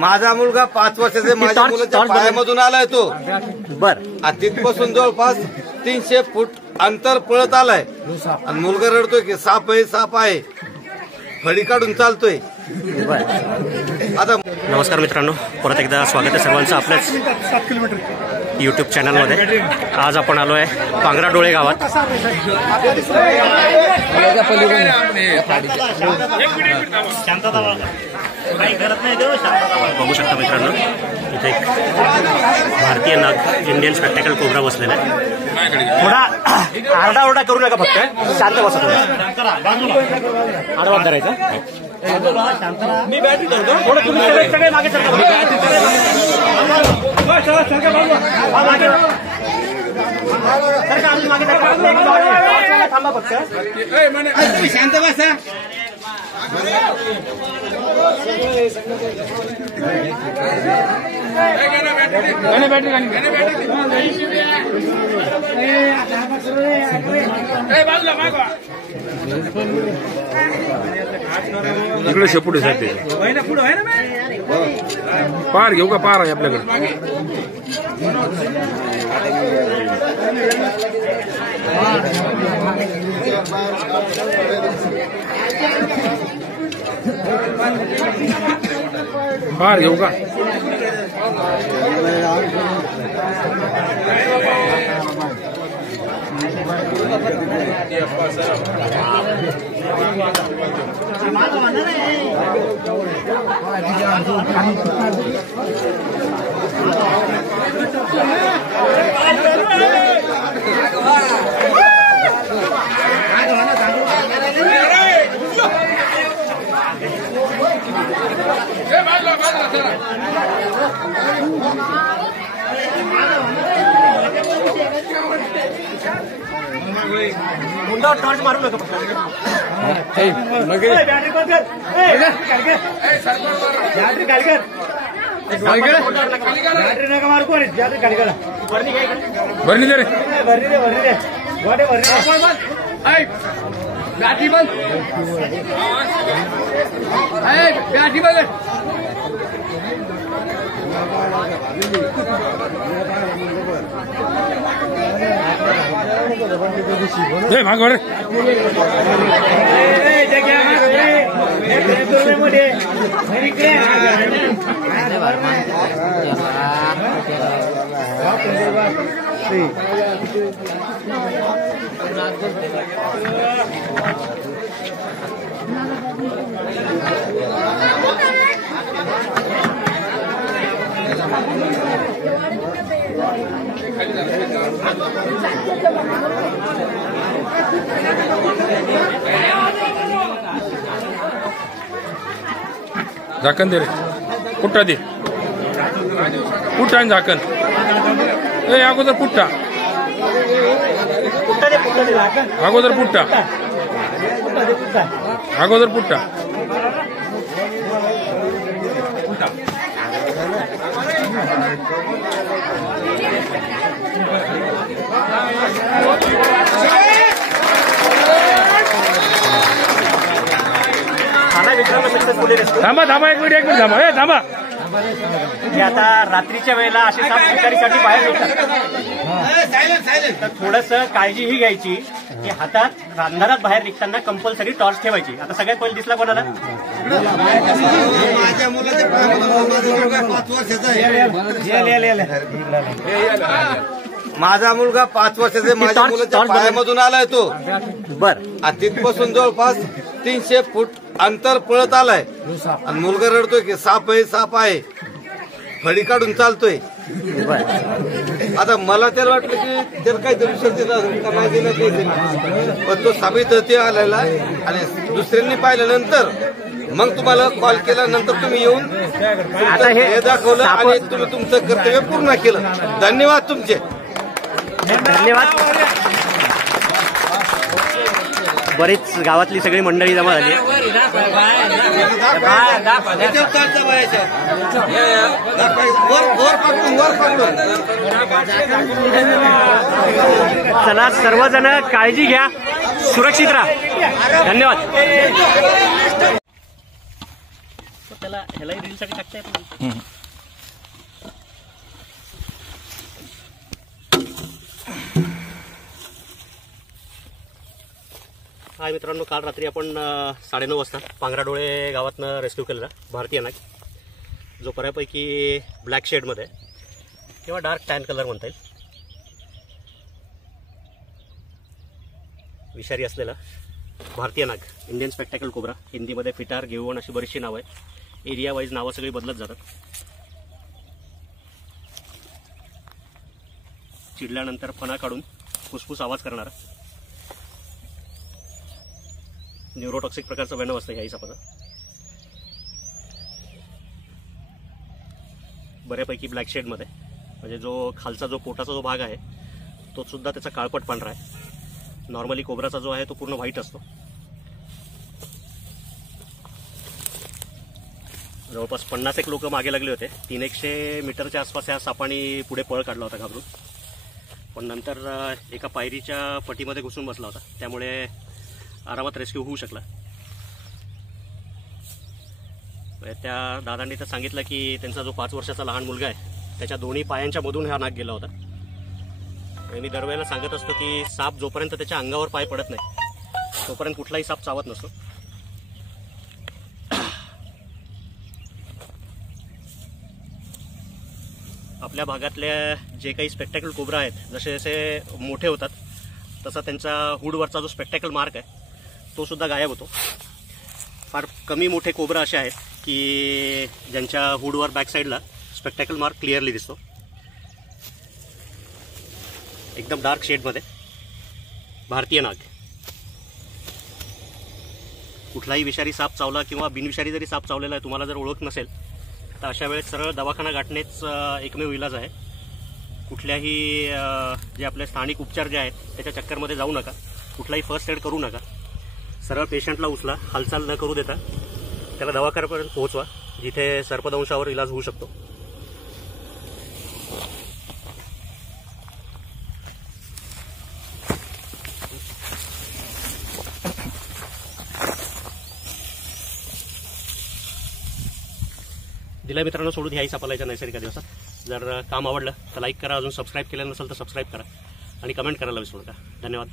माझा मुलगा 5 वर्षाचा माझ्या मुलाच्या पायामधून आलाय तो बर तिथपासून जवळपास 300 फूट अंतर पळत आलाय आणि मुलगा रडतोय की साप आहे फळी काढून चालतोय। आता नमस्कार मित्रांनो, परत एकदा स्वागत आहे सर्वांचं आपल्याच यूट्यूब चॅनलमध्ये। आज आपण आलो आहे पांगराडोळे गावात। बघू शकता मित्रांनो, इथे एक भारतीय नाग इंडियन स्पेक्टेकल कोब्रा बसलेला आहे। थोडा आरडाओरडा करू नका, फक्त शांत बसा। आडवा धरायचा। मी बॅटरी धरतो, थोडं तुम्ही सगळे मागे सरका। थांबा फक्त, शांत बसा। इकडे शेपुटे साठी पार घेऊ का? पार आहे आपल्याकडे। पार घेऊ का? टॉर्च मारू नका फक्त। बॅटरी नका मारू, कोण बॅटरी करा। भरणी दे रे, भरणी दे, भरणी दे, गोटे भरणी बॅटरी बंद, बॅटरी बंद। माग रे, झाकण दे रे, पुट्टा दे, पुट्टा आणि झाकण। अगोदर पुट्टा, अगोदर पुट्टा, अगोदर पुट्टा। थांबा थांबा, एक मिनिट थांबा, थांबा। आता रात्रीच्या वेळेला असे साप शिकारीसाठी बाहेर येतात, तर थोडस काळजी ही घ्यायची की हातात अंधारात बाहेर निघताना कंपल्सरी टॉर्च ठेवायची। आता सगळ्यात पहिले दिसला कोणाला? माझ्या मुलाच्या पायामधून 5 वर्षाचा आहे। माझा मुलगा 5 वर्षाचा माझ्या मुलाच्या पायामधून आलाय तो बर तिथपासून जवळपास 300 फूट अंतर पळत आलाय आणि मुलगा रडतोय की साप आहे फळी काढून चालतोय। आता मला त्याला वाटलं की त्याला काहीतरी पण तो साबित होते आलेला आणि दुसऱ्यांनी पाहिल्यानंतर मग तुम्हाला कॉल केला, नंतर तुम्ही येऊन आता हे दाखवलं आणि तुम्ही तुमचं कर्तव्य पूर्ण केलं। धन्यवाद तुमचे, धन्यवाद। बरीच गावातली सगळी मंडळी जमा झाली। चला सर्वजण काळजी घ्या, सुरक्षित राहा। धन्यवाद। ह्यालाही रीलसाठी टाकता येतो. हाय मित्रांनो, काल रात्री आपण 9:30 वाजता पांगराडोळे गावातनं रेस्क्यू केलेला भारतीय नाग, जो बऱ्यापैकी ब्लॅक शेडमध्ये किंवा डार्क टॅन कलर म्हणता येईल, विषारी असलेला भारतीय नाग, इंडियन स्पेक्टॅकल कोब्रा. हिंदीमध्ये पिटार, घेऊन अशी बरीचशी नावं आहेत. एरिया वाईज नावं सगळी बदलत जातात. चिडल्यानंतर फणा काढून फुसफुस आवाज करणारा न्यूरोटॉक्सिक प्रकारचं वेनम असतं ह्या सापाचं. बऱ्यापैकी ब्लॅक शेडमध्ये, म्हणजे जो खालचा जो पोटाचा जो भाग आहे तो सुद्धा त्याचा काळपट पांढरा आहे. नॉर्मली कोब्राचा जो आहे तो पूर्ण व्हाईट असतो. जवळपास 50 लोक मागे लागले होते. 300 मीटरच्या आसपास या सापाने पुढे पळ काढला होता घाबरून, पण नंतर एका पायरीच्या पटीमध्ये घुसून बसला होता, त्यामुळे आरामात रेस्क्यू होऊ शकला. त्या दादांनी तर सांगितलं की त्यांचा जो 5 वर्षाचा लहान मुलगा आहे त्याच्या दोन्ही पायांच्या मधून हा नाग गेला होता. मी दरवेळेला सांगत असतो की साप जोपर्यंत त्याच्या अंगावर पाय पडत नाही तोपर्यंत कुठलाही साप चावत नसतो. आपल्या भागातल्या जे काही स्पेक्टॅकल कोब्रा आहेत, जसे जसे मोठे होतात तसा त्यांचा हुडवरचा जो स्पेक्टॅकल मार्क आहे तो सुद्धा गायब होतो. फार कमी मोठे कोब्रा असे आहेत की ज्यांच्या हुडवर बॅक साईडला स्पेक्टॅकल मार्क क्लिअरली दिसतो. एकदम डार्क शेडमध्ये भारतीय नाग. कुठलाही विषारी साप चावला किंवा बिनविषारी जरी साप चावलेला आहे, तुम्हाला जर ओळख नसेल तर अशा वेळेस सरळ दवाखाना गाठणेच एकमेव इलाज आहे. कुठल्याही जे आपले स्थानिक उपचार जे आहेत त्याच्या चक्करमध्ये जाऊ नका. कुठलाही फर्स्ट एड करू नका. सरळ पेशंटला उचला, हालचाल न करू देता त्याला दवाखान्यापर्यंत पोहोचवा, जिथे सर्पदंशावर इलाज होऊ शकतो. दिला मित्रांनो सोडून ह्याही सापाला याच्या नैसर्गिक दिवसात. जर काम आवडलं तर लाईक करा, अजून सबस्क्राईब केलं नसेल तर सबस्क्राईब करा आणि कमेंट करायला विसरू नका. धन्यवाद.